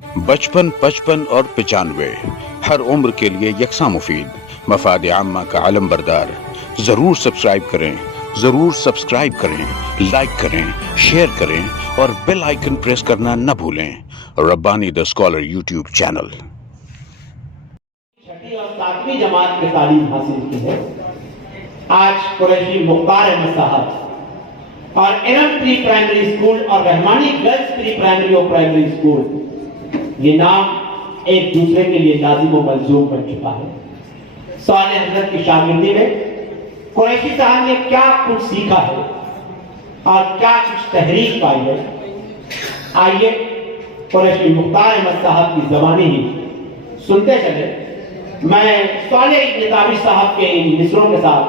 बचपन, 55 और 95 हर उम्र के लिए यकसा मुफीद, मफाद आम्मा का आलम बरदार। जरूर सब्सक्राइब करें, लाइक करें, शेयर करें और बेल आइकन प्रेस करना न भूलें। Rabbani the scholar YouTube channel. छठी और 7वीं जमात में तालीम हासिल की है। आज कुरैशी मुख्तार अहमद साहब और एनएम प्री प्राइमरी स्कूल और रहमानी गर्ल्स प्री प्राइमरी और प्राइमरी स्कूल, ये नाम एक दूसरे के लिए लाजिम और मलजूम बन चुका है। साले हजरत की शागिर्दी में कुरैशी साहब ने क्या कुछ सीखा है और क्या कुछ तहरीक पाई है, आइए कुरैशी मुख्तार अहमद साहब की ज़बानी ही सुनते चले। मैं साले इब्न ताबिश साहब के इन मिसरों के साथ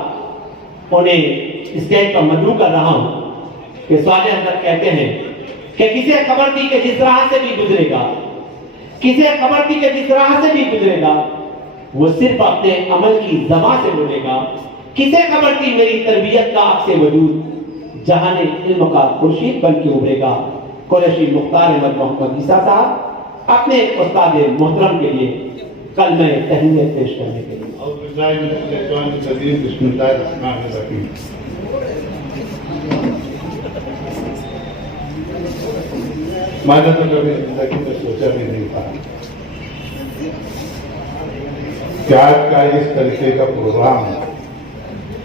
उन्हें स्टेज पर मदऊ कर रहा हूं कि साले हजरत कहते हैं कि किसे खबर थी कि जिस राह से भी गुजरेगा, किसे खबर थी कि जिस राह से भी गुजरेगा वो सिर्फ अपने अमल की जमा से बोलेगा। किसे खबर थी मेरी तरबियत का आपसे वजूद, जहां ने इल्म का खुर्शीद बन के उभरेगा। कुरैशी मुख्तार अहमद मोहम्मद ईसा साहब अपने उस्ताद मोहतरम के लिए कल मैं तहनीत पेश करने के लिए मैंने तो कभी जिंदगी में सोचा भी नहीं था कि आज का इस तरीके का प्रोग्राम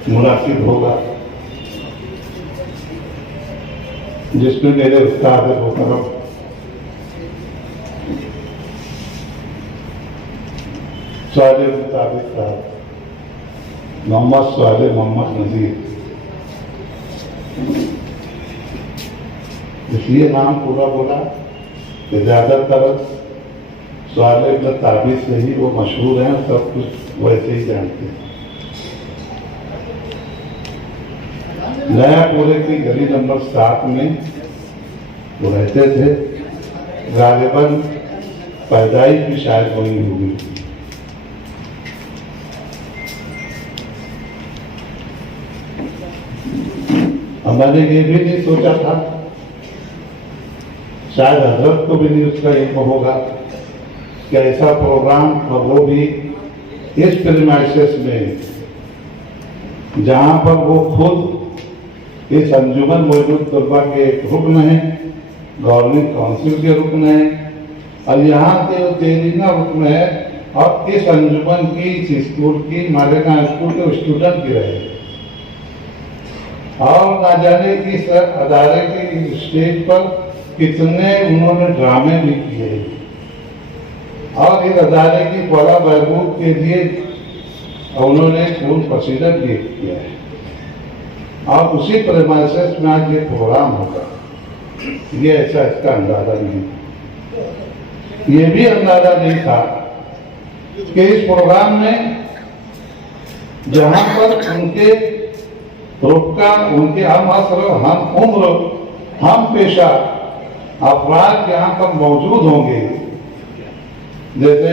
मुनासिब होगा, जिसमें मेरे उस्ताद मोहतरम साले मुताबिक साहब मोहम्मद साले मोहम्मद नजीर, इसलिए नाम पूरा बोला कि ज्यादातर साले इब्न ताबिश से ही वो मशहूर हैं, सब कुछ वैसे ही जानते हैं। नयापुरे की गली नंबर 7 में वो रहते थे। गालिबन पैदाइश भी शायद वहीं होगी। और मैंने ये भी नहीं सोचा था, शायद हजरत को भी नहीं उसका इल्म होगा कि ऐसा प्रोग्राम, और वो भी इस प्रीमाइसेस में जहां पर वो खुद इस अंजुमन मौजूद तलबा के एक रुकन है, गवर्नमेंट काउंसिल के रुकन है, और यहाँ के तेरीना रुकन है, और इस अंजुमन की, इस स्कूल की, मालिकाना स्कूल के स्टूडेंट की रहे, और ना जाने कि इस अदारे के स्टेज पर कितने उन्होंने ड्रामे भी किए, और इस अदारे की बड़ा बहबूद के लिए उन्होंने खून पसीना भी किया है। और उसी प्रेमाइसेस में आज ये प्रोग्राम होगा, ये ऐसा इसका अंदाजा नहीं, ये भी अंदाजा नहीं था कि इस प्रोग्राम में जहां पर उनके रुका, उनके हम असर, हम उम्र, हम पेशा अफराद यहाँ पर मौजूद होंगे, जैसे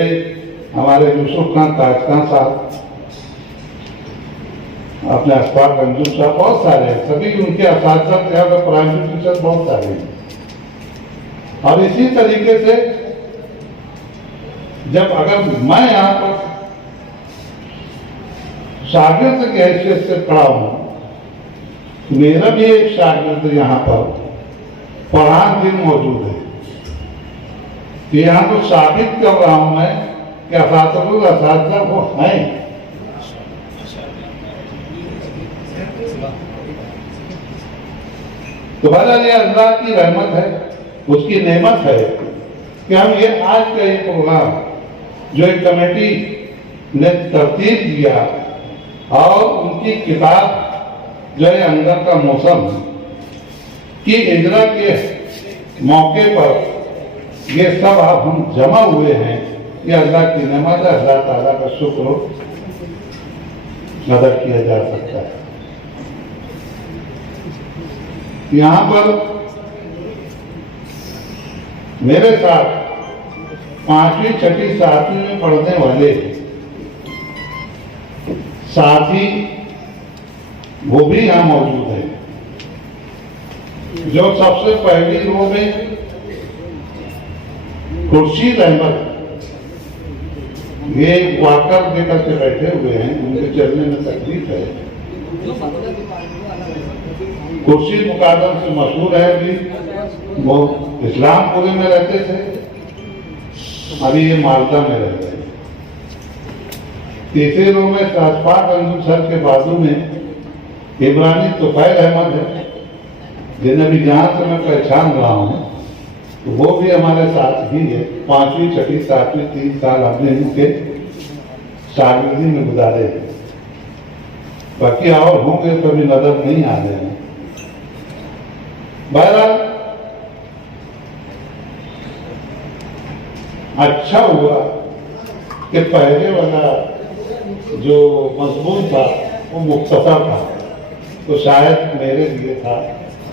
हमारे यूसुफ खान, ताज खान साहब, अपने अस्पाक अंजुम साहब, बहुत सारे हैं, सभी उनके असातिज़ा यहाँ पर प्राइमरी टीचर बहुत सारे हैं। और इसी तरीके से जब अगर मैं यहाँ पर शागिर्द की हैसियत से खड़ा हूँ, मेरा भी एक शागिर्द यहाँ पर पढ़ान दिन मौजूद है, तो यहाँ तो साबित कर रहा हूँ मैं कि असातिज़ा वो हैं। तो बहरहाल ये अल्लाह की रहमत है, उसकी नेमत है कि हम ये आज का ये प्रोग्राम जो एक कमेटी ने तरतीब दिया, और उनकी किताब जो है अंदर का मौसम की इजरा के मौके पर ये सब अब हम जमा हुए हैं, ये अल्लाह की नेमत है। अल्लाह ताला का शुक्र अदा किया जा सकता है। यहाँ पर मेरे साथ 5वीं, 6ठी, 7वीं में पढ़ने वाले साथी वो भी यहाँ मौजूद है। जो सबसे पहली रो में खुर्शीद अहमद, ये वाकर लेकर के बैठे हुए हैं, उनके चलने में तकलीफ है। खुर्शीद मुकादम से मशहूर है, अभी वो इस्लामपुरी में रहते थे, अभी ये मालदा में रहते हैं। तीसरे रो में अशफाक अंजुम सर के बाजू में इमरानी तुफैल अहमद है, जिन्हें भी जहां से मैं पहचान रहा हूं, तो वो भी हमारे साथ ही है। 5वीं 6वीं 7वीं 3 साल हमने इनके शागिर्दी में गुजारे हैं। बाकी और होंगे तो भी नजर नहीं आ रहे हैं। बहरहाल अच्छा हुआ कि पहले वाला जो मजमून था वो मुख्तसर था, तो शायद मेरे लिए था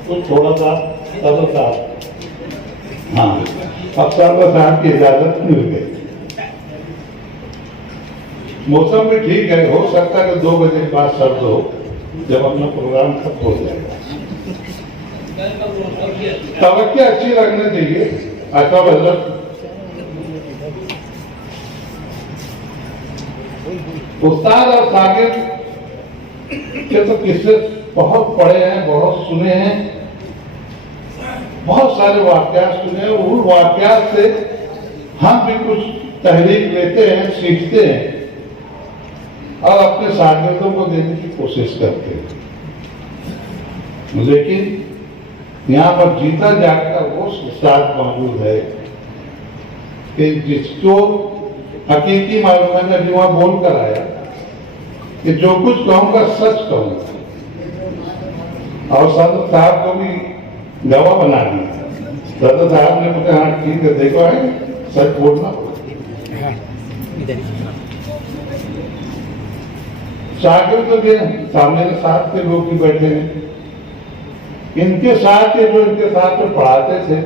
कुछ थोड़ा सा सरल था। हाँ, अब सरल साहब की इजाजत मिल गई। मौसम भी ठीक है, हो सकता है कि 2 बजे के बाद सर्द हो, जब अपना प्रोग्राम खत्म हो जाएगा। तवक्की अच्छी रखनी चाहिए। अच्छा हजरत उस्ताद और शागिर्द के तो किस्से बहुत पढ़े हैं, बहुत सुने हैं, बहुत सारे वाकयात सुने हैं। उन वाकयात से हम भी कुछ तहरीक लेते हैं, सीखते हैं और अपने शागिर्दों को देने की कोशिश करते हैं। लेकिन यहाँ पर जीता जागता वो उस्ताद मौजूद है कि जिसको हकीकी मालूम है। अभी वहां बोल कर आया कि जो कुछ कहूंगा सच कहूंगा, और सदर साहब को भी गवाह बना दिया। सदर साहब ने मुझे हाँ ठीक है, देखो है सच बोलना। शागिर्द तो सामने साथ के लोग भी बैठे हैं, इनके साथ के जो इनके साथ में पढ़ाते थे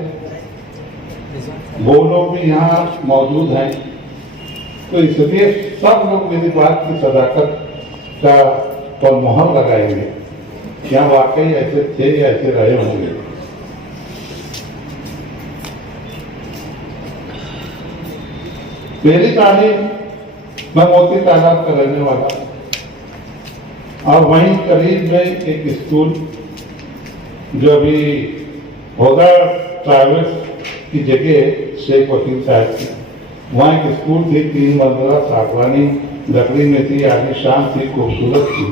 वो लोग भी यहाँ मौजूद हैं। तो इसलिए सब लोग मेरी बात की सदाकत का पर मोहर लगाएंगे, क्या वाकई ऐसे थे या ऐसे रहे होंगे। मेरी तालीम, मैं मोती तालाब का रहने वाला, और वहीं करीब में एक स्कूल जो अभी होगा ट्रैवल्स की जगह शेख वकील साहब की, वहाँ एक स्कूल थी, 3 मंजिला सागवानी लकड़ी में थी, आलीशान थी, खूबसूरत थी।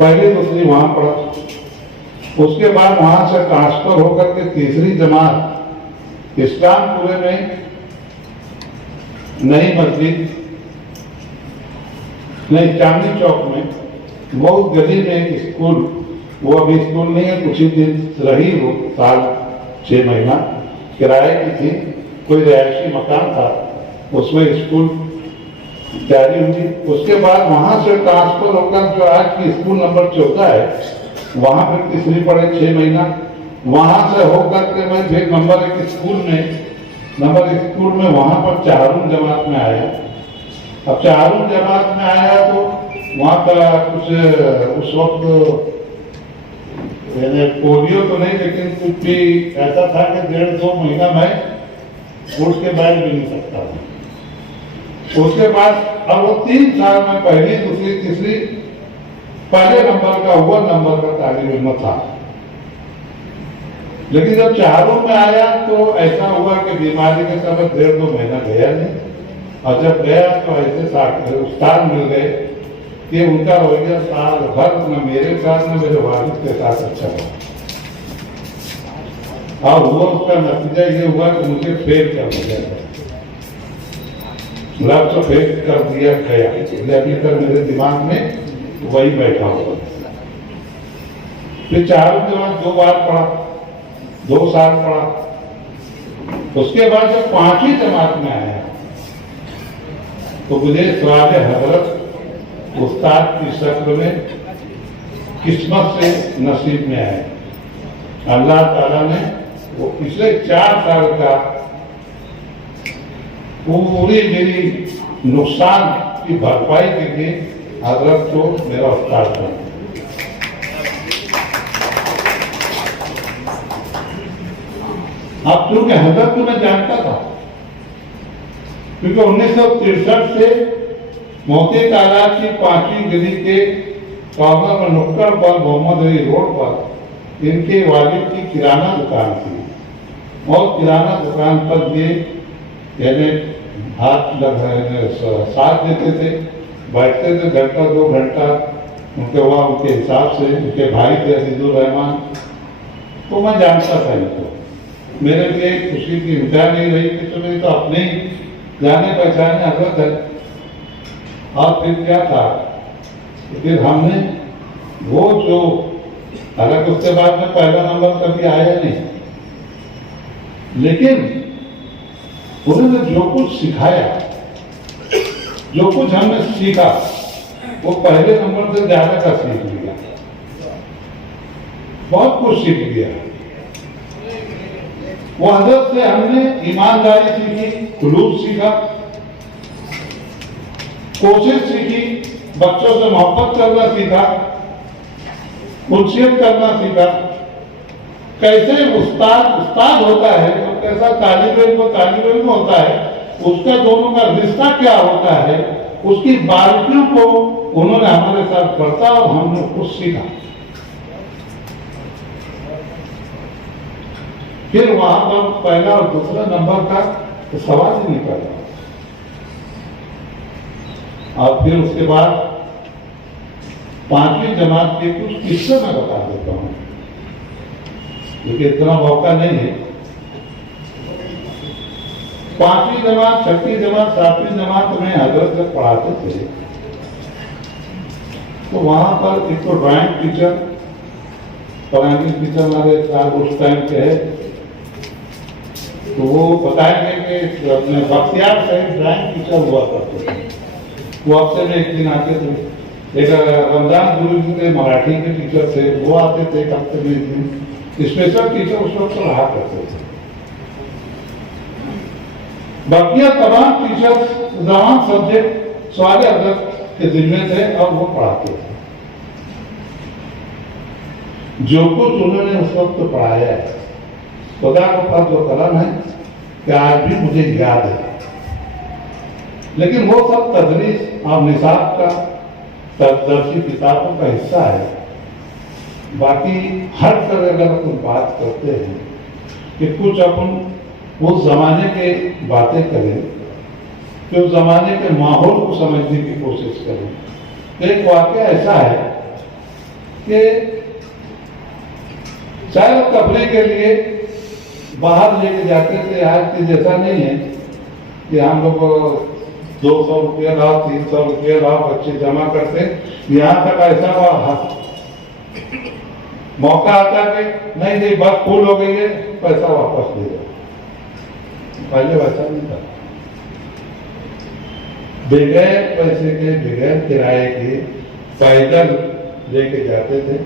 पहली दूसरी वहाँ पढ़ा। उसके बाद वहाँ से ट्रांसफर होकर के तीसरी जमात इस्लामपुरे में नई मस्जिद, नई चांदनी चौक में, वो गली में एक स्कूल, वो अभी स्कूल नहीं है, कुछ ही दिन रही वो, साल 6 महीना किराए की थी, कोई रिहायशी मकान था, उसमें स्कूल तैयारी हुई। उसके बाद वहां से ट्रांसफर होकर जो आज की स्कूल नंबर 14 है, वहां फिर तीसरी पढ़े 6 महीना। वहां से होकर के मैं फिर नंबर 1 स्कूल में वहां पर 4वीं जमात में आया। अब 4वीं जमात में आया तो वहां का कुछ उस वक्त पोलियो तो नहीं, लेकिन कुछ भी ऐसा था कि 1.5-2 महीना मैं उठ के बैठ भी नहीं सकता था। उसके बाद अब वो 3 साल में पहली दूसरी तीसरी पहले नंबर का अव्वल नंबर का तालिब इल्म था। लेकिन जब 4वीं में आया तो ऐसा हुआ कि बीमारी के समय 1.5-2 महीना गया नहीं, और जब गया तो ऐसे उस्ताद मिल गए कि उनका रवैया साल भर न मेरे साथ न मेरे वालिद के साथ अच्छा रहा, और वो उसका नतीजा ये हुआ कि मुझे फेल कर दिया गया, लक्ष्य फेल कर दिया गया। अभी तक मेरे दिमाग में वही बैठा हुआ। फिर 4वीं जमात 2 बार पढ़ा, 2 साल पढ़ा। उसके बाद जब 5वीं जमात में आया तो मुझे सवाल हजरत उस्ताद की शक्ल में किस्मत से नसीब में आया। अल्लाह ताला ने वो पिछले 4 साल का पूरी मेरी नुकसान की भरपाई के लिए हजरत को मेरा उस्ताद बना। अब चूंकि हजरत को मैं जानता था, क्योंकि 1963 से मोती तालाब की 5वीं गली के कॉर्नर में नुक्कड़ पर मोहम्मद अली रोड पर इनके वालिद की किराना दुकान थी और किराना दुकान पर ये यानी हाथ साथ देते थे, बैठते थे घंटा 2 घंटा उनके वहाँ उनके हिसाब से। उनके भाई थे अजीजुर रहमान, तो मैं जानता था इनको। मेरे लिए खुशी की इंतहा नहीं रही कि तो मेरी तो अपने ही जाने पहचाने हजरत है। और फिर क्या था, फिर हमने वो जो, हालांकि उसके बाद में पहला नंबर कभी आया नहीं, लेकिन उन्होंने जो कुछ सिखाया, जो कुछ हमने सीखा, वो पहले नंबर से ज्यादा का सीख लिया, बहुत कुछ सीख लिया। वो हजरत से हमने ईमानदारी सीखी, खुलूस सीखा, कोशिश सीखी, बच्चों से मोहब्बत करना सीखा, उन्नत करना सीखा, कैसे उस्ताद होता है और कैसा तालिब इल्म होता है, उसका दोनों का रिश्ता क्या होता है, उसकी बारीकियों को उन्होंने हमारे साथ पढ़ता और हमने कुछ सीखा। फिर वहां पर पहला और दूसरा नंबर का तो सवाल ही नहीं कर रहा। और फिर उसके बाद 5वीं जमात के कुछ किस्से मैं बता देता हूं, क्योंकि इतना मौका नहीं है। 5वीं जमात, 6वीं जमात, 7वीं जमात में हजरत जब पढ़ाते थे तो वहां पर एक तो ड्राइंग टीचर, ड्राइंग टीचर हमारे उस टाइम के है, तो वो बताएंगे कि अपने बख्तियार साहब ड्राइंग टीचर हुआ करते थे। वो हफ्ते में एक दिन आते थे। एक रमजान गुरु जी के मराठी के टीचर थे, वो आते थे एक हफ्ते में एक दिन। स्पेशल टीचर उस वक्त रहा करते थे। बाकिया तमाम टीचर तमाम सब्जेक्ट सवाल हजरत के जिम्मे थे और वो पढ़ाते थे। जो कुछ उन्होंने उस वक्त पढ़ाया है, खुदा को फर्ज और करम है कि आज भी मुझे याद है। लेकिन वो सब तदरीस और निसाब का दर्शी किताबों का हिस्सा है। बाकी हर तरह अगर अपन बात करते हैं कि कुछ अपन उस जमाने के बातें करें, कि उस जमाने के माहौल को समझने की कोशिश करें। एक वाकया ऐसा है कि शायद तफरीह के लिए बाहर लेके जाते थे, आज के जैसा नहीं है कि हम लोग 200 रुपया लाओ, 300 रुपया लाओ, बच्चे जमा करते। यहाँ तक ऐसा मौका आता कि नहीं बस फुल हो गई है, पैसा वापस दे दो। पहले वैसा नहीं था। बगैर पैसे के, बगैर किराए के पैदल लेके जाते थे।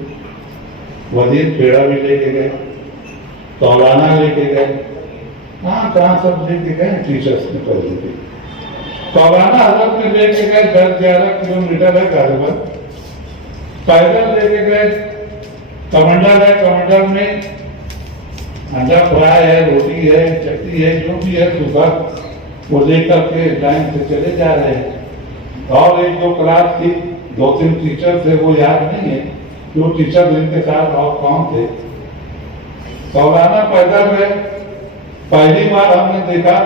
वजीर पेड़ा भी लेके गए, तौलाना लेके गए, कहाँ सब लेके गए, टीचर्स ने पैसे थे। तौलाना हजरत में लेके गए, 10-11 किलोमीटर है गाजियाबाद, पैदल लेके गए। कमंडल है, कमंडल में अंडा फ्राई है, रोटी है, चटनी है, जो भी है सुबह वो लेकर के लाइन से चले जा रहे हैं। और 1-2 क्लास थी, 2-3 टीचर थे, वो याद नहीं है जो टीचर जिनके साथ और कौन थे। तौलाना पैदल गए। पहली बार हमने देखा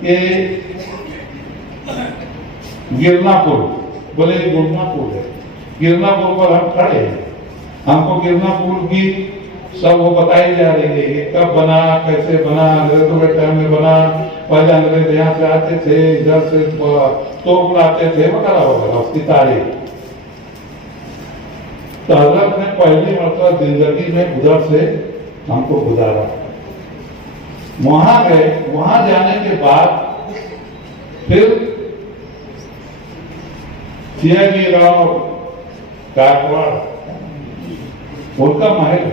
कि गिरनापुर, बोले गिरनापुर है, गिरनापुर पर हम खड़े हैं। हमको गिरनापुर की सब वो बताई जा रही है कि कब बना, कैसे बना, अंग्रेजों के टाइम में बना, पहले अंग्रेज यहाँ से आते थे, इधर से तोप लाते थे, वगैरह वगैरह, उसकी तारीख। तो हजरत ने पहली मतलब जिंदगी में उधर से हमको गुजारा। वहां गए, वहां जाने के बाद फिर सियाजी राव गायकवाड़ उनका महल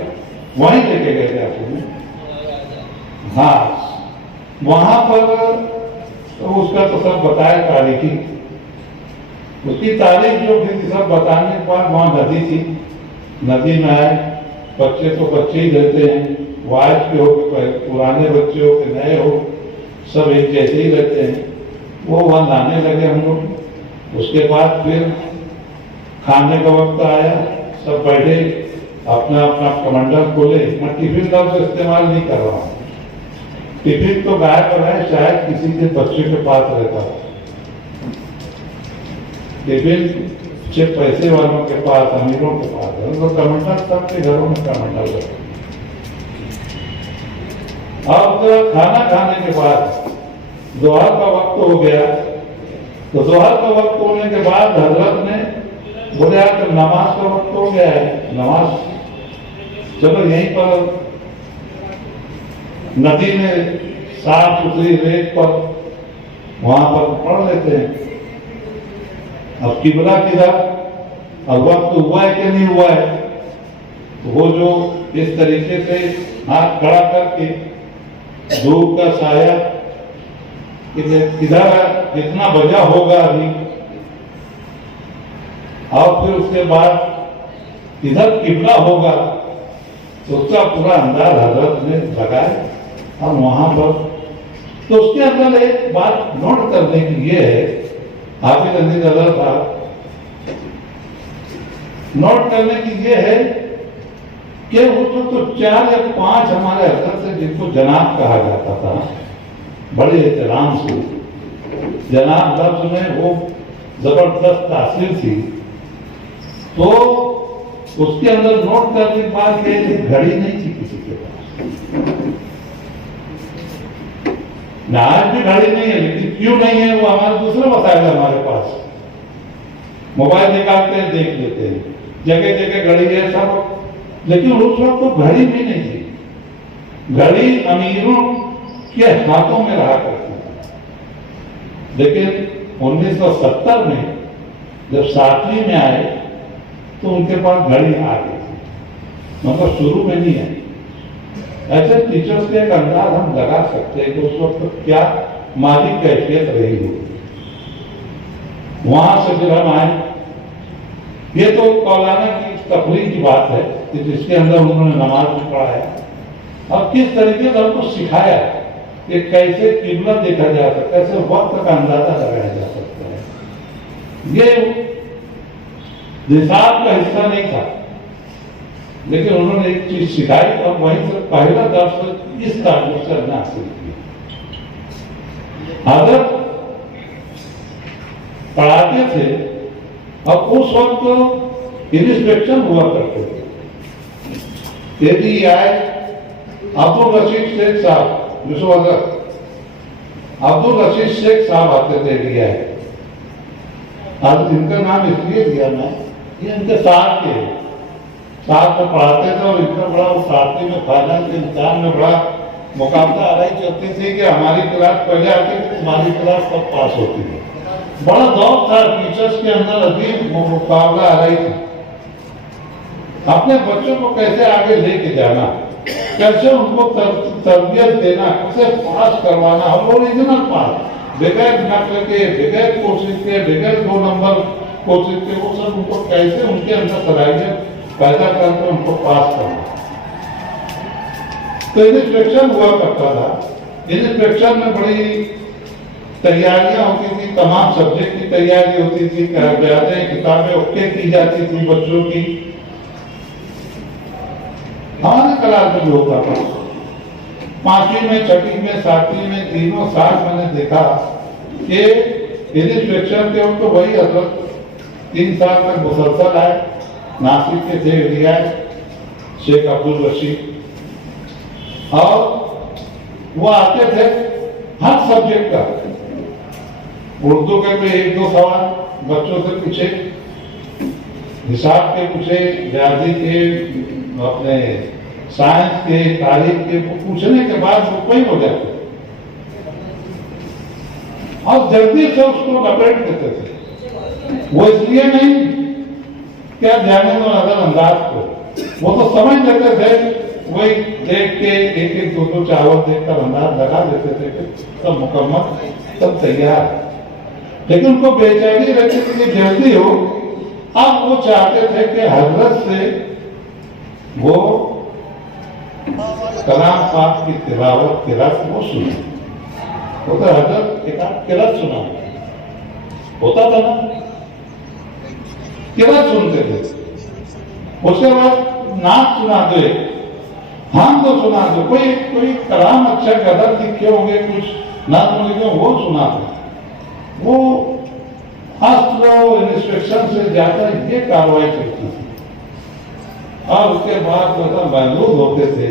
वहीं लेके गए थे आपको। हाँ, वहां पर तो उसका तो सब बताया तारीखी, उसकी तारीख जो थी सब बताने के बाद वहां नदी थी, नदी में आए। बच्चे तो बच्चे ही रहते हैं, वाइफ के हो के पुराने बच्चे हो के नए हो, सब एक जैसे ही रहते हैं। वो वहाँ लाने लगे हम लोग। उसके बाद फिर खाने का वक्त आया, सब बैठे, अपना अपना कमंडल खोले। मैं टिफिन लफ्ज इस्तेमाल नहीं कर रहा हूँ, टिफिन तो गायब हो रहा है, शायद किसी के बच्चे के पास रहता है टिफिन, सिर्फ पैसे वालों के पास, अमीरों के पास है। तो कमंडल सबके घरों में कमंडल है। अब खाना खाने के बाद दोहर का वक्त हो गया, तो दोहर का वक्त होने के बाद हजरत ने बोले यार तो नमाज का वक्त हो गया है, नमाज चलो यहीं पर नदी में साफ सुथरी रेत पर वहां पर पढ़ लेते हैं। अब किबला किधर, अब वक्त हुआ है कि नहीं हुआ है, तो वो जो इस तरीके से हाथ खड़ा करके धूप का साया किधर कितना बजा होगा अभी, और फिर उसके बाद इधर किबला होगा, तो उसका पूरा अंदाज हजरत ने लगाया। और वहां पर तो उसके अंदर एक बात नोट करने की ये है, हाफिज अजीज हजरत साहब, नोट करने की ये है कि उसको तो 4 या 5 हमारे हजरत से, जिनको जनाब कहा जाता था, बड़े एहतराम से, जनाब लफ्ज में वो जबरदस्त तासीर थी। तो उसके अंदर नोट करने की बात है कि घड़ी नहीं थी किसी के पास। आज भी घड़ी नहीं है, लेकिन क्यों नहीं है वो हमारे दूसरे वसाइल हमारे पास, मोबाइल निकालते हैं, देख लेते हैं, जगह जगह घड़ी है सब, लेकिन उस वक्त तो घड़ी भी नहीं थी। घड़ी अमीरों के हाथों में रहा करती थी। लेकिन 1970 में जब 7वीं में आए तो उनके पास घड़ी आ गई थी, मतलब शुरू में नहीं आई। ऐसे टीचर्स के एक अंदाज हम लगा सकते हैं कि उस वक्त क्या माली कैफियत रही होगी। वहां से फिर हम आए, ये तो कौलाना की तकलीफ की बात है कि जिसके अंदर उन्होंने नमाज भी पढ़ाया और किस तरीके से हमको सिखाया कि कैसे किबला देखा जा सकता है, कैसे वक्त का अंदाजा लगाया जा सकता है। ये निसाब का हिस्सा नहीं था, लेकिन उन्होंने एक चीज सिखाई और वहीं से पहला दर्श इस ताल्लुक से हासिल किया। हजरत पढ़ाते थे और उस वक्त इंस्पेक्शन हुआ करते थे। यदि आए अब्दुल रशीद शेख साहब, यूसुफ हजरत अब्दुल रशीद शेख साहब आते थे इंडिया। आज इनका नाम इसलिए दिया मैं, ये इनके साथ में पढ़ाते थे और इतना बड़ा वो साथी में फाइनल के इंसान में बड़ा मुकाबला आ रही चलती थी कि हमारी क्लास पहले आती थी, तुम्हारी क्लास सब पास होती थी। बड़ा दौर था टीचर्स के अंदर, अजीब मुकाबला आ रही थी। अपने बच्चों को कैसे आगे लेके जाना, कैसे उनको तरबियत देना, कैसे पास करवाना, और ओरिजिनल पास, बगैर नकल के, बगैर कोशिश के, बगैर 2 नंबर कोशिश के, वो सब उनको कैसे उनके अंदर सलाहियत पैदा करके उनको पास करना। तो इंस्पेक्शन हुआ करता था। इंस्पेक्शन में बड़ी तैयारियां होती थी, तमाम सब्जेक्ट की तैयारी होती थी, किताबें ओके की जाती थी बच्चों की। हमारे क्लास में भी होता था, 5वीं में, 6वीं में, 7वीं में, तीनों साल मैंने देखा कि इंस्पेक्शन के तो वही हजरत 3 साल तक मुसलसल आए, नासिक के थे रियाज शेख अब्दुल रशीद, और वो आते थे हर सब्जेक्ट का। उर्दू के पे 1-2 सवाल बच्चों से पूछे, हिसाब के पूछे, रियाजी के, अपने साइंस के, तारीख के, पूछने के बाद वो कोई हो जाते और जल्दी से उसको लपेट देते थे। वो इसलिए नहीं क्या जाने दो नजरअंदाज को, वो तो समझ लेते थे, वही देख के 1-1, 2-2 चावल देखकर अंदाज लगा देते थे कि सब मुकम्मल, सब तैयार। लेकिन उनको बेचैनी रहती थी कि जल्दी हो। अब वो चाहते थे कि हजरत से वो कलाम पाक की तिलावत की रस्म वो सुने। वो तो हजरत एक किरत सुना होता था ना, किरत सुनते थे, उसके बाद नाच सुना दो, हम तो सुना दो, कोई कलाम अच्छा गदर लिखे होंगे, कुछ नाम लिखे वो सुना दो। वो अस्त्र इंस्पेक्शन से ज्यादा ये कार्रवाई करती थी। और उसके बाद जैसा महसूस होते थे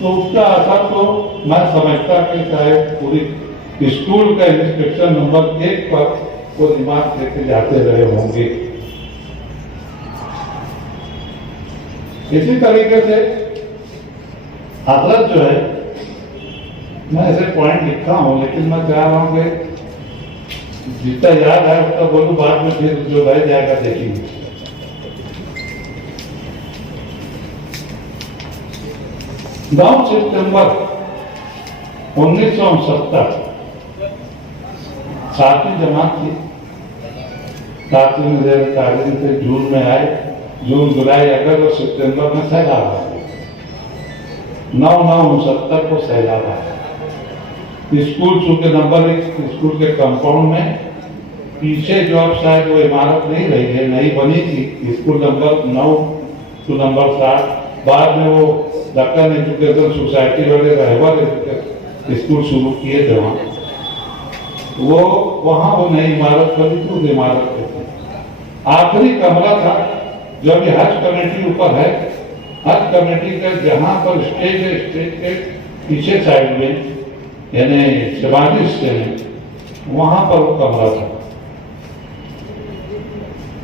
तो उसका असर तो मैं समझता कि शायद पूरी स्कूल का इंस्पेक्शन नंबर 1 पर वो दिमाग देके जाते रहे होंगे। इसी तरीके से हजरत जो है, मैं ऐसे पॉइंट लिखा हूं, लेकिन मैं चाह रहा हूं कि जितना याद है उसका बोलूं, बाद में फिर जो रह जाएगा देखेंगे। 9 सितंबर 1969 सातवीं जमात थी। सातवीं में तालीम से जून में आए, जून जुलाई अगस्त और सितंबर में सैलाब आ गया। 9/9/69 को सैलाब आया। स्कूल चूंकि नंबर 1 स्कूल के कंपाउंड में पीछे जो अब शायद वो इमारत नहीं रही है, नई बनी थी, स्कूल नंबर 9 टू नंबर 7, बाद में वो दक्कन एजुकेशन सोसाइटी वाले रहबर स्कूल शुरू किए थे वहाँ, वो वहाँ वो नई इमारत बनी थी, उस इमारत पे थी। आखिरी कमरा था जो अभी हज कमेटी ऊपर है, हज कमेटी का जहाँ पर स्टेज है, स्टेज के पीछे साइड में यानी शिवाजी स्टेज, वहां पर वो कमरा था।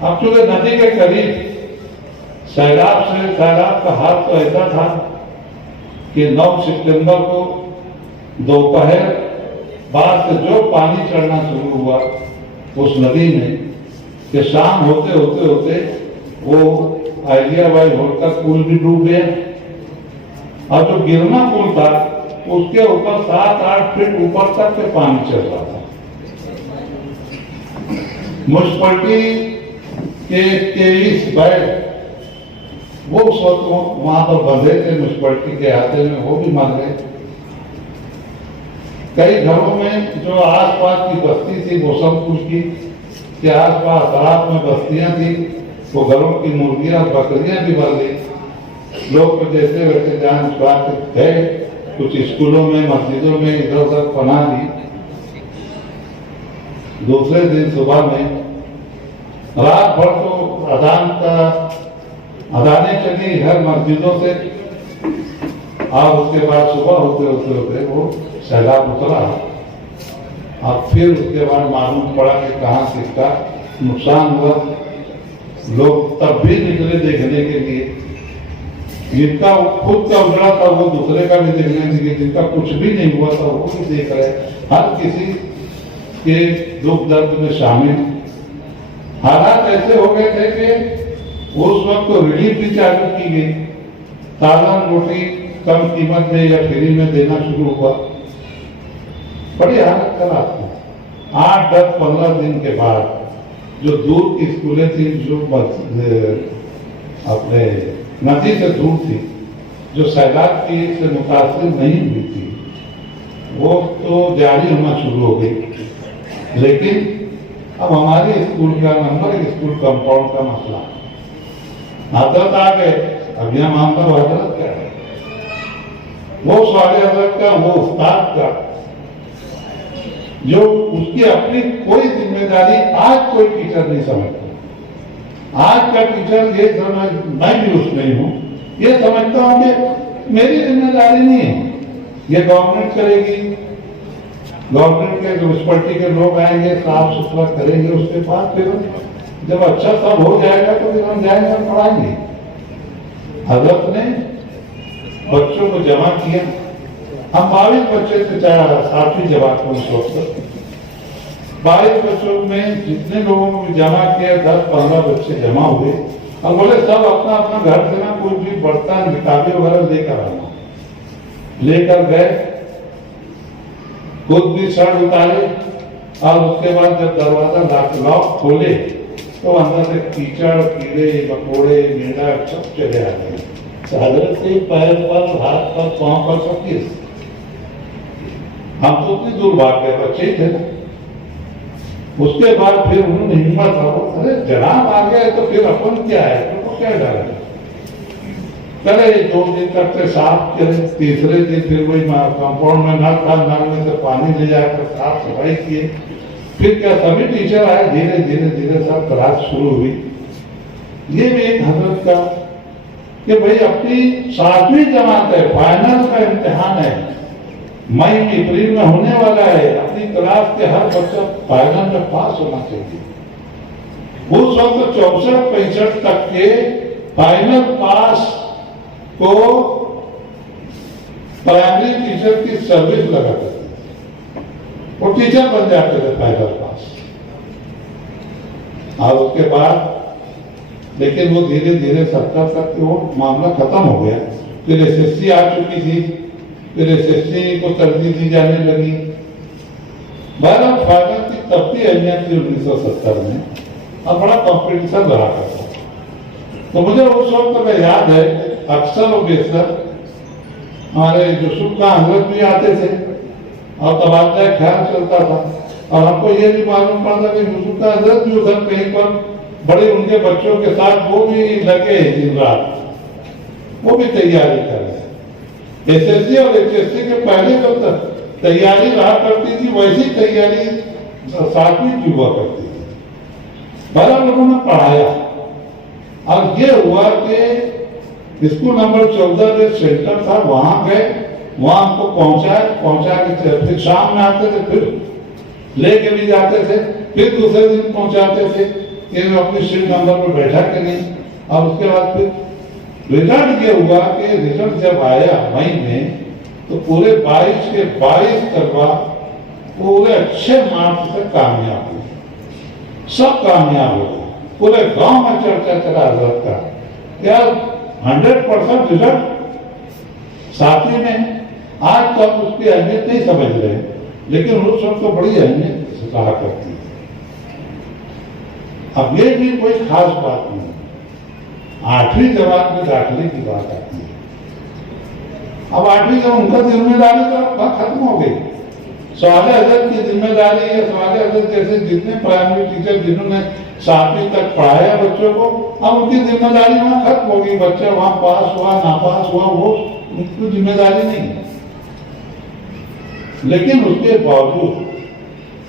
अब चूंकि नदी के करीब सैलाब का हाल तो ऐसा था कि 9 सितंबर को दोपहर बाद से जो पानी चढ़ना शुरू हुआ उस नदी में, कि शाम होते होते होते वो आइडियाबाई होलकर पुल भी डूब गया, और जो गिरना पुल था उसके ऊपर 7-8 फीट ऊपर तक के पानी चल रहा था। म्युनिसिपैलिटी के 23 बैग वो उस वक्त वहां पर बंधे थे म्युनिसिपैलिटी के हाथे में, वो भी मर गए। कई घरों में जो आसपास की बस्ती थी मौसमपुर की के आसपास रात में बस्तियां थी, वो घरों की मुर्गियां बकरियां भी मर गई। लोग तो जैसे वैसे जान छुड़ा के गए, कुछ स्कूलों में मस्जिदों में इधर उधर पनाह ली। दूसरे दिन सुबह में रात भर तो अदाने चली हर मस्जिदों से, और उसके बाद सुबह होते वो सैलाब उतरा, और फिर उसके बाद मालूम पड़ा कि कहाँ किसका नुकसान हुआ। लोग तब भी निकले देखने के लिए, जिनका खुद का उजड़ा था वो दूसरे का भी देखने लगे, जिनका कुछ भी नहीं हुआ था वो भी देख रहे, हर किसी के दुख दर्द में शामिल। हालात ऐसे हो गए थे कि उस वक्त तो रिलीफ भी चालू की गई, साधारण रोटी कम कीमत में या फ्री में देना शुरू हुआ। बड़ी हालत खराब थी। 8, 10, 15 दिन के बाद जो दूर की स्कूलें थी, जो अपने नदी से दूर थी, जो सैलाब की से मुतासिर नहीं हुई थी, वो तो जारी होना शुरू हो गई। लेकिन अब हमारे स्कूल का नंबर 1 स्कूल कंपाउंड का मसला, हजरत आ गए, अब यह मामला हजरत का है, वो स्वागत हजरत का, वो उस्ताद का, जो उसकी अपनी कोई जिम्मेदारी आज कोई टीचर नहीं समझता। आज का टीचर ये समझ, मैं भी उसमें हूं, ये समझता हूं कि मेरी जिम्मेदारी नहीं है, ये गवर्नमेंट करेगी, गवर्नमेंट के म्युनिसिपैलिटी के लोग आएंगे, साफ सुथरा करेंगे, उसके बाद फिर जब अच्छा सब हो जाएगा तो फिर हम जाएंगे और पढ़ाएंगे। हजरत ने बच्चों को जमा किया, हम 22 बच्चे थे, 7वीं जमात में उस वक्त 22 बच्चों में जितने लोगों को जमा किया, 10-15 बच्चे जमा हुए, और बोले सब अपना अपना घर से ना कोई भी बर्तन किताबें वगैरह लेकर आना। लेकर गए, खुद भी शर्ट उतारे, और उसके बाद जब दरवाजा लॉक खोले तो अंदर से कीचड़, कीड़े मकोड़े, मेंढक सब चले आ गए। हजरत से पैर पर, हाथ पर, पांव पर सब किस। हम तो उतनी दूर भाग गए, बच्चे ही थे ना। उसके बाद फिर उन्होंने हिम्मत रखो, अरे जनाब आ गए तो फिर अपन क्या है, तो क्या डर है। चले 2 दिन तक से साफ करे, तीसरे दिन फिर वही कंपाउंड में नल था, नल में से पानी ले जाकर साफ सफाई किए। फिर क्या सभी टीचर आए, धीरे धीरे धीरे सब क्लास शुरू हुई। ये भी एक हजरत का कि भाई अपनी 7वीं जमात है, फाइनल का इम्तिहान है, मई में अप्रैल में होने वाला है, अपनी क्लास के हर बच्चा फाइनल में पास होना चाहिए। उस वक्त 64-65 तक के फाइनल पास को प्राइमरी टीचर की सर्विस लगा करते थे, वो टीचर बन जाते थे फाइनल पास। और उसके बाद लेकिन वो धीरे धीरे 70 तक वो मामला खत्म हो गया। फिर एसएससी आ चुकी थी, फिर एसएससी को तरजीह दी जाने लगी। बहरहाल फाइनल की तब की अहमियत थी 1970 में, और बड़ा कॉम्पिटिशन रहा करता। तो मुझे उस वक्त में याद है, अक्सर और बेशतर हमारे यूसुफ का हजरत भी आते थे और तबादला ख्याल चलता था, और हमको ये भी मालूम पड़ता कि यूसुफ का हजरत भी उधर कहीं पर बड़े उनके बच्चों के साथ वो भी लगे दिन रात, वो भी तैयारी कर रहे। एसएससी और एचएससी के पहले जब तक तैयारी रहा करती थी, वैसी तैयारी 7वीं की हुआ करती थी। बड़ा लोगों ने पढ़ाया, और ये हुआ कि स्कूल नंबर 14 में सेंटर था, वहां गए, वहां हमको पहुंचा के फिर शाम में आते थे, फिर लेके भी जाते थे, फिर दूसरे दिन पहुंचाते थे कि अपनी सीट नंबर पर बैठा के नहीं। और उसके बाद फिर रिजल्ट ये हुआ कि रिजल्ट जब आया मई में, तो पूरे 22 के 22 तलबा पूरे अच्छे मार्क्स से कामयाब हुए, सब कामयाब हो गए। पूरे गांव में चर्चा चला हजरत का, यार 100% रिजल्ट 7वीं में। आज तो आप उसकी अहमियत नहीं समझ रहे, लेकिन उस वक्त तो बड़ी अहमियत कहा करती है। अब ये भी कोई खास बात नहीं, 8वीं जमात में दाखिले की बात आती है। अब 8वीं जब उनका जिम्मेदारी तो खत्म हो गई, सवाल हजरत की जिम्मेदारी है। सवाल हजरत जैसे जितने प्राइमरी टीचर जिन्होंने 7वीं तक पढ़ाया बच्चों को, अब उनकी जिम्मेदारी वहां खत्म हो गई। बच्चा वहां पास हुआ नापास हुआ, वो उनकी जिम्मेदारी नहीं है। लेकिन उसके बावजूद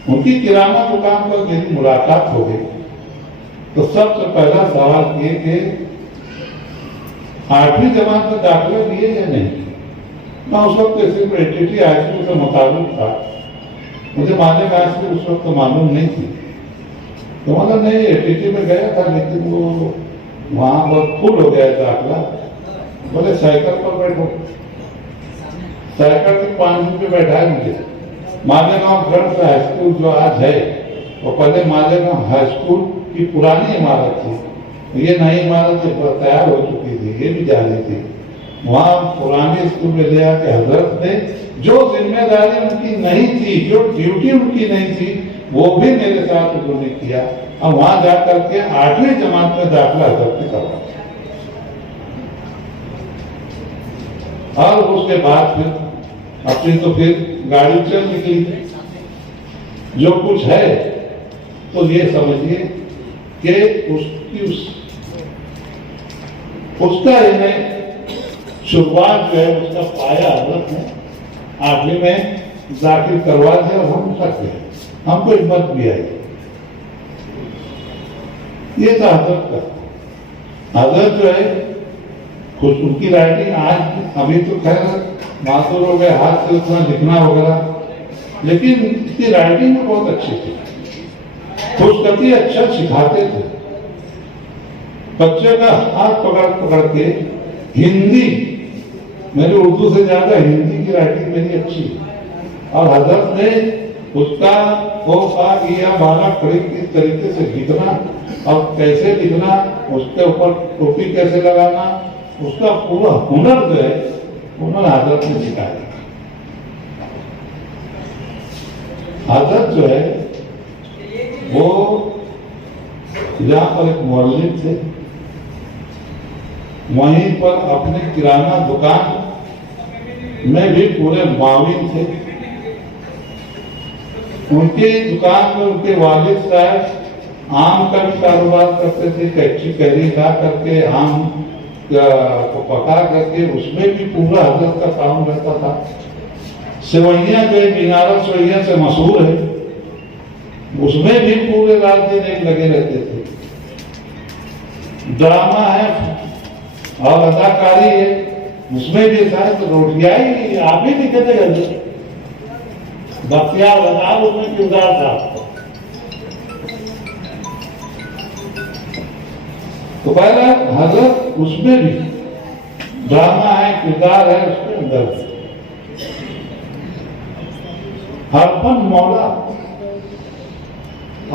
उनकी किराना दुकान पर मेरी मुलाकात हो गई, तो सबसे पहला सवाल ये कि 8वीं जमात में दाखिला लिए या नहीं। मैं उस वक्त सिर्फ एटीटी हाईस्कूल से मुताबिक था, मुझे मालिक हाईस्कूल उस वक्त मालूम नहीं थी। तो मतलब नहीं, एटीटी में गया था, लेकिन वो वहां बहुत फुल हो गया दाखिला। बोले साइकिल पर बैठो, साइकिल के 5 रुपये बैठाए मुझे। मालेगांव गर्ल्स हाई स्कूल जो आज है, वो पहले मालेगांव हाई स्कूल की पुरानी इमारत थी, ये नई इमारत तैयार हो चुकी थी, ये भी जा रही थी। वहां पुराने स्कूल में ले आके हजरत ने जो जिम्मेदारी उनकी नहीं थी, जो ड्यूटी उनकी नहीं थी, वो भी मेरे साथ उन्होंने किया। और वहां जाकर के 8वीं जमात में दाखिला हजरत ने करवाया। और उसके बाद फिर अपनी तो फिर गाड़ी चल निकली। जो कुछ है तो ये समझिए कि उसका इन्हें शुरुआत जो है उसका पाया हजरत ने 8वीं में दाखिल करवा दिया, और हम तक गए, हमको हिम्मत भी आई। ये था हजरत का। हजरत जो है खुद उनकी राइटिंग आज अभी तो खैर मासूर हो गए, हाथ से उतना लिखना वगैरह, लेकिन इसकी राइटिंग में बहुत अच्छी थी। खुशगति अच्छा सिखाते थे, बच्चे का हाथ पकड़ पकड़ के हिंदी, मेरी उर्दू से ज्यादा हिंदी की राइटिंग मेरी अच्छी है। और हजरत ने उसका वो या 12 किस तरीके से लिखना और कैसे लिखना, उसके ऊपर टोपी कैसे लगाना, उसका पूरा हुनर जो है उन्होंने हजरत ने सिखाया। हजरत जो है वो जहाँ पर एक मौलवी थे, वहीं पर अपने किराना दुकान में भी पूरे माविन थे। उनके दुकान पर उनके वालिद साहब आम का भी कारोबार करते थे। कच्ची कैरी ला करके आम को पका करके उसमें भी पूरा हजरत का काम रहता था। सेवैयां जो है मीनारा सेवैयां से मशहूर है, उसमें भी पूरे रात दिन एक लगे रहते थे। ड्रामा है और अदाकारी है, उसमें भी शायद रोटियां ही आप ही लिखे थे हजरत। बख्तियार लगाव उसमें किरदार था। तो पहला हजरत उसमें भी ड्रामा है, किरदार है, उसके अंदर हर फन मौला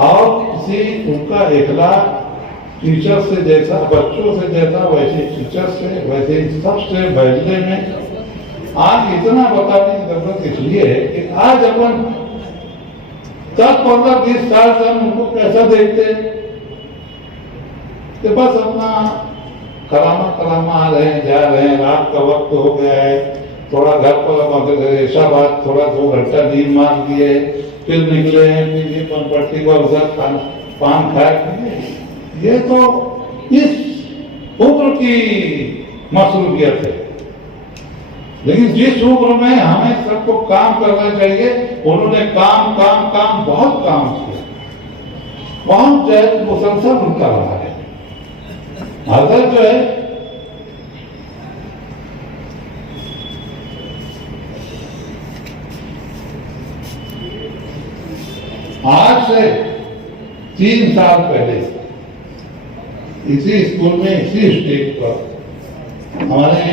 और किसी उनका इखलाक टीचर से जैसा, बच्चों से जैसा, वैसे टीचर से, वैसे सबसे भेजने में आज इतना बताने की जरूरत इसलिए है कि आज अपन 10, 15, 20 साल से हम उनको कैसा देखते हैं कि बस अपना कलामा आ रहे हैं, जा रहे हैं, रात का वक्त हो गया है, थोड़ा घर पर ऐसा बात, थोड़ा 2 घंटा नींद मार दिए, फिर निकले हैं, फिर पनपट्टी को उधर पान खाए। ये तो इस उम्र की मसरूफियत है। लेकिन जिस उम्र में हमें सबको काम करना चाहिए, उन्होंने काम काम काम बहुत काम किया, बहुत जो है मुसलसल उनका रहा है। हजरत जो है आज से 3 साल पहले इसी स्कूल में, इसी स्टेज पर हमारे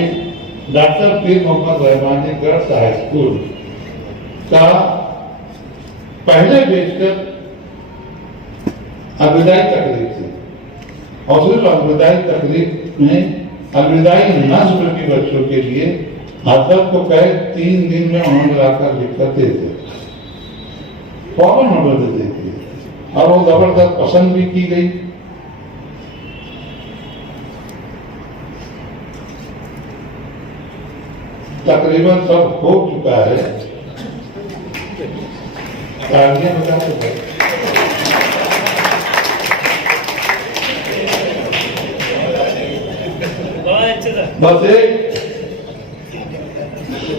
doctor Pir Mohammad Rahmani girls high school का पहले बेचकर अलविदाई तकरीब थी। और सिर्फ अलविदाई तकरीब में अलविदाई नज़्म के बच्चों के लिए हजरत को कहे 3 दिन में उन्होंने लाकर लिखकर दे दिया, फौरन ऑर्डर दे देती है। और वो जबरदस्त पसंद भी की गई। तकरीबन सब हो चुका है। बता सकते बस एक,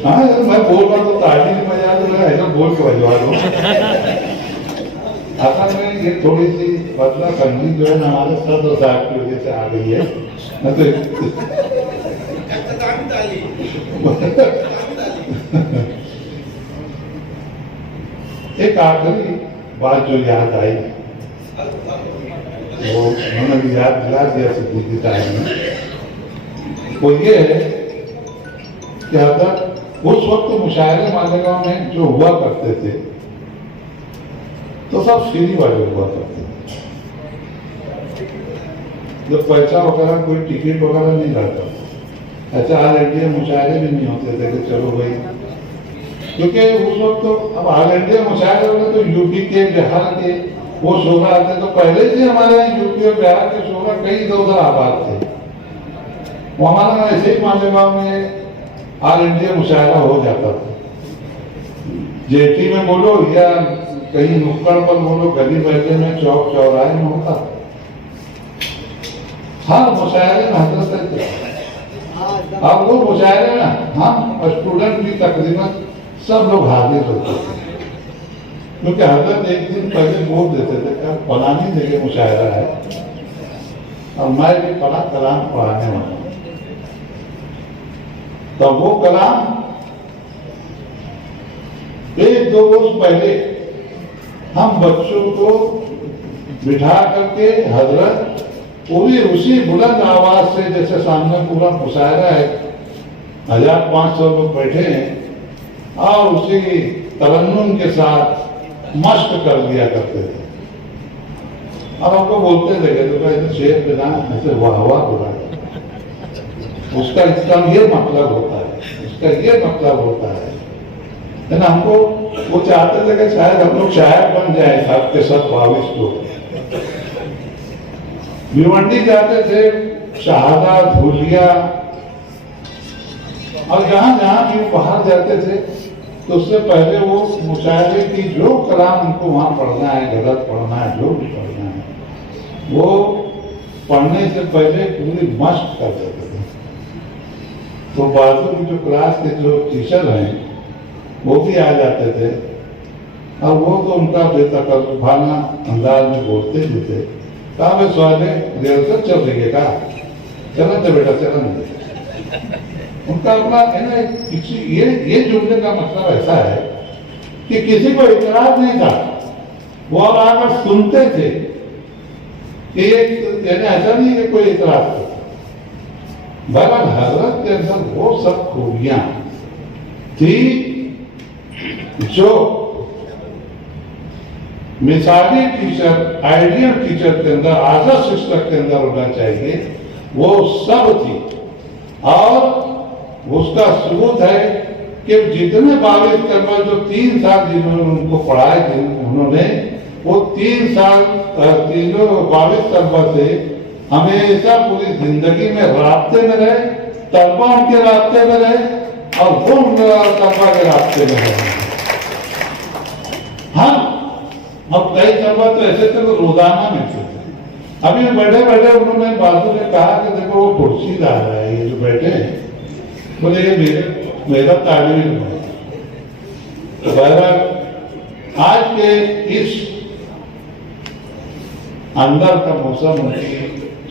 हाँ मैं बोल रहा तो ताली नहीं बजा तो मैं ऐसा बोल के बजवा दूं। असल में ये थोड़ी सी बदला संगीत जो है ना हमारे सदर साहब की वजह से आ गई है, न तो एक आखिरी बात जो याद आई, वो उन्होंने भी याद दिला दिया सिद्दीकी टाइम में, वो ये है कि अगर उस वक्त मुशायरे मालेगांव में जो हुआ करते थे तो सब फ्री वाले हुआ करते थे। जब पैसा वगैरह कोई टिकट वगैरह नहीं रहता, ऐसे ऑल इंडिया मुशायरे भी नहीं होते थे कि चलो भाई, क्योंकि उस वक्त तो अब ऑल इंडिया मुशायरे होते तो यूपी के, बिहार के वो शोरा आते, तो पहले से हमारे यहाँ यूपी और बिहार के शोरा कई इधर आबाद थे। वो हमारा ऐसे ही मालेगांव में ऑल इंडिया मुशायरा हो जाता था। जेटी में बोलो या कहीं नुक्कड़ पर बोलो, गली महल्ले में, चौक चौराहे में होता। हर मुशायरे में हजरत थे। अब वो मुशायरे में हम स्टूडेंट भी तकरीबन सब लोग हाजिर होते थे, क्योंकि हजरत एक दिन पहले बोल देते थे कि फलानी जगह मुशायरा है और मैं भी फला कलाम पढ़ाने वाला हूं। तो वो कलाम 1-2 रोज पहले हम बच्चों को बिठा करके हजरत पूरी उसी बुलंद आवाज से, जैसे सामने पूरा मुशायरा है, 1500 लोग बैठे हैं, और उसी तरन्नुम के साथ मश्क कर दिया करते थे। अब हमको बोलते थे तो ऐसे शेर बिना ऐसे वाह वाह बोला, उसका इसका ये मतलब होता है, उसका ये मतलब होता है ना। हमको वो चाहते थे कि शायद हम लोग शायर बन जाए, सब के सब 22 लोग। भिवंडी जाते थे, शहादा, धुलिया, और जहां जहां भी बाहर जाते थे तो उससे पहले वो मुशायरे की जो कलाम उनको वहाँ पढ़ना है, गलत पढ़ना है, जो भी पढ़ना है, वो पढ़ने से पहले पूरी मश्क कर देते थे। तो बाजू की जो क्लास के जो टीचर हैं वो भी आ जाते थे और वो तो उनका बेतकल्लुफाना अंदाज में बोलते भी थे। कहा भाई सवाल रिहर्सल चल रही है, कहा चलन तो बेटा चलन। उनका अपना है ना किसी ये जुमले का मतलब ऐसा है कि किसी को इतराज नहीं था, वो और आकर सुनते थे कि यानी ऐसा नहीं कि कोई इतराज था। बहरहाल हजरत के अंदर वो सब खूबियां थी जो मिसाली टीचर, आइडियल टीचर के अंदर, आदर्श शिक्षक के अंदर होना चाहिए, वो सब थी। और उसका सबूत है कि जितने 22 तलबा जो 3 साल जिन्होंने उनको पढ़ाए थे, उन्होंने वो 3 साल तीनों 22 तलबा से हमेशा पूरी जिंदगी में राब्ते में रहे, तलबा उनके राब्ते में रहे और वो तलबा के राब्ते में रहे। हम अब कई तलबा तो ऐसे थे वो रोजाना मिलते थे। अभी बैठे बैठे उन्होंने बाजू में कहा कि देखो वो कुर्सी ला रहा है, ये जो बैठे हैं, बोले ये मेरा तालीम है। तो बहरहाल आज के इस अंदर का मौसम उनकी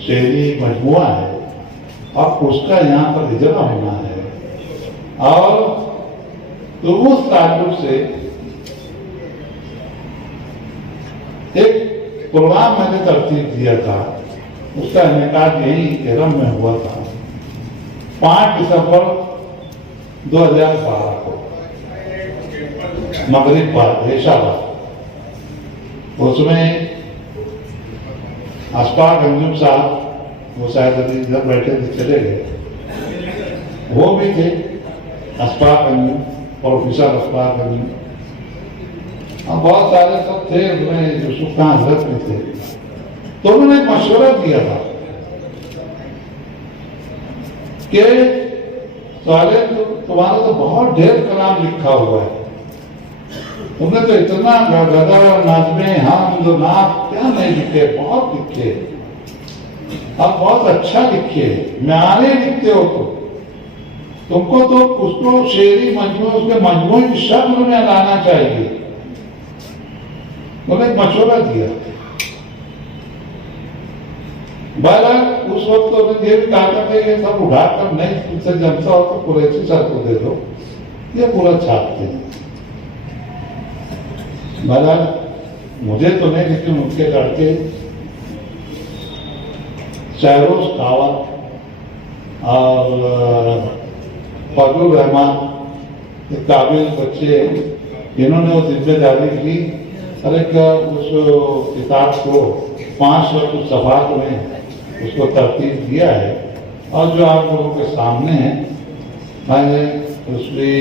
शेरी मजमुआ है और उसका यहाँ पर इजरा होना है। और तो उस ताल्लुक से एक प्रोग्राम मैंने तरतीब दिया था, उसका इनेकाद यही केरम में हुआ था 5 दिसंबर 2012 को मगरिब बाद पेशावर। उसमें अशफाक अंजुम साहब, वो शायद अभी इधर बैठे थे, चले गए, वो भी थे अशफाक अंजुम, प्रोफेसर अशफाक अंजुम, बहुत सारे सब थे उसमें, यूसुफ खान हजरत भी थे। तो उन्होंने मशवरा दिया था कि साले तुम्हारा तो बहुत ढेर कलाम लिखा हुआ है, तुमने तो इतना गदर नज़्मे हमद नात क्या नहीं लिखे, बहुत लिखे, आप बहुत अच्छा लिखे, म्यारे लिखते हो। तुमको तो उसको शेरी मजमू, उसके मजमू की शक्ल में लाना चाहिए। उन्होंने मशवरा दिया। बहरहाल उस वक्त तो ये भी कहा था कि ये सब उठाकर नहीं, तुमसे जमता हो तो कुरैशी सर को दे दो, ये पूरा छापते हैं। बहरहाल मुझे तो नहीं, लेकिन उनके लड़के शहरोज कावत और फजलुर रहमान, काबिल बच्चे, इन्होंने वो जिम्मेदारी ली। अरे क्या उस किताब को 500 सफात में उसको तरतीब दिया है और जो आप लोगों के सामने है, मैंने उसमें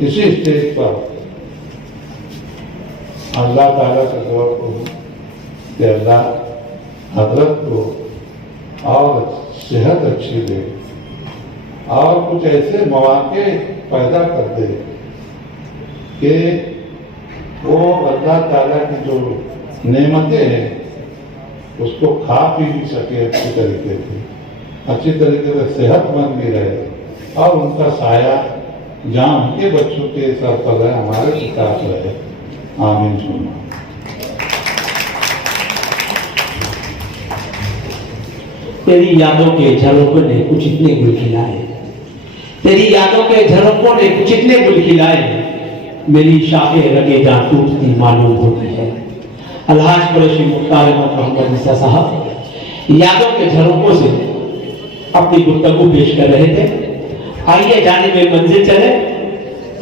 इसी स्टेज पर अल्लाह ताला से दुआ करूँ कि अल्लाह हजरत को और सेहत अच्छी दे और कुछ ऐसे मौके पैदा कर दे कि वो अल्लाह ताला की जो नेमतें हैं उसको खा पी भी सके अच्छी तरीके से, अच्छी तरीके से सेहतमंद भी रहे और उनका साया जहाँ उनके बच्चों के सर पर है, हमारे साथ रहे। आमीन सुना। तेरी यादों के झरोकों ने कुछ इतने गुल खिलाए, तेरी यादों के झरोकों ने कुछ इतने गुल खिलाए, मेरी शाखें रगे जहाँ टूटती मालूम होती है। अलहाज कुरैशी मुख्तार मोहम्मद ईसा साहब यादों के झरोकों से अपनी गुफ्तगू पेश कर रहे थे। आइए जाने में मंजिल चले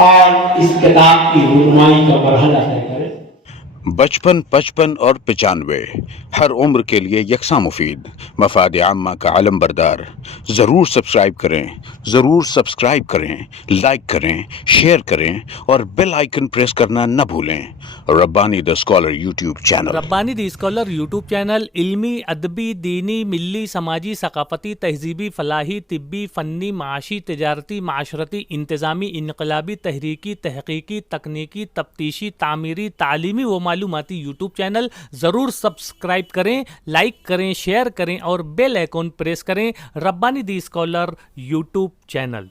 और इस किताब की रुनमाई का मरहला तय करें। 55, 55 और 95 हर उम्र के लिए यकसा मुफीद, मफाद आम्मा का अलम बरदार। ज़रूर सब्सक्राइब करें, ज़रूर सब्सक्राइब करें, लाइक करें, शेयर करें और बेल आइकन प्रेस करना न भूलें। Rabbani the scholar YouTube channel. Rabbani the scholar YouTube channel इल्मी, अदबी, दीनी, मिल्ली, समाजी, सकाफती, तहजीबी, फलाही, तिब्बी, फ़न्नी, माशी, तिजारती, माशरती, इंतज़ामी, इनकलाबी, तहरीकी, तहकीकी, तकनीकी, तफ्तीशी, तामीरी, तालीमी व मालूमाती यूट्यूब चैनल। ज़रूर सब्सक्राइब करें, लाइक करें, शेयर करें और बेल आइकन प्रेस करें। Rabbani the scholar YouTube channel.